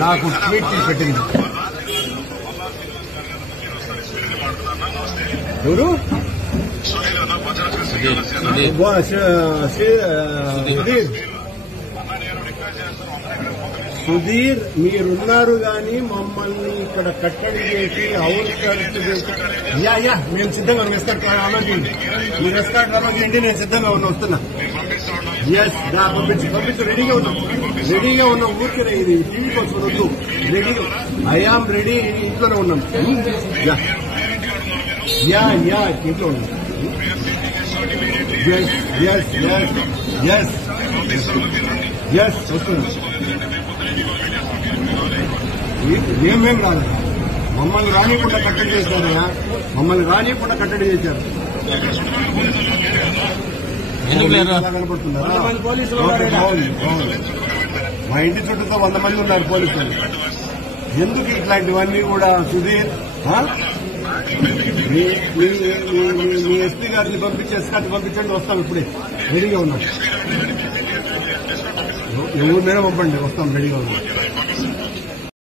నాకు ట్వీట్ చేసి పెట్టింది. ఎవరు? సుధీర్, మీరున్నారు కానీ మమ్మల్ని ఇక్కడ కట్టడి చేసి యా మేము సిద్ధంగా ఎస్కాట్ అలవాటు ఈ ఎస్కాట్ అలవాటు ఏంటి? నేను సిద్ధంగా వస్తున్నా. ఎస్ పంపించు రెడీగా ఉన్నాం ఊరికే ఇది టీవీ కోసం వద్దు. Ready I am ready. ఇంట్లోనే ఉన్నాం. యా ఇంట్లో ఉన్నాం. ఎస్ వస్తున్నాం. మేమేం రాదు. మమ్మల్ని రానియకుండా కట్టడి చేశారయ్యా. మమ్మల్ని రానియకుండా కట్టడి చేశారు. కనపడుతున్నారా? మా ఇంటి చుట్టూతో 100 మంది ఉన్నారు పోలీసులు. ఎందుకు ఇట్లాంటివన్నీ కూడా? సుధీర్, మీ ఎస్పీ గారిని పంపించి ఎస్కాట్ పంపించండి. వస్తాం. ఇప్పుడే రెడీగా ఉన్నాం. ఎవరు మీద పంపండి. వస్తాం. రెడీగా ఉన్నాం.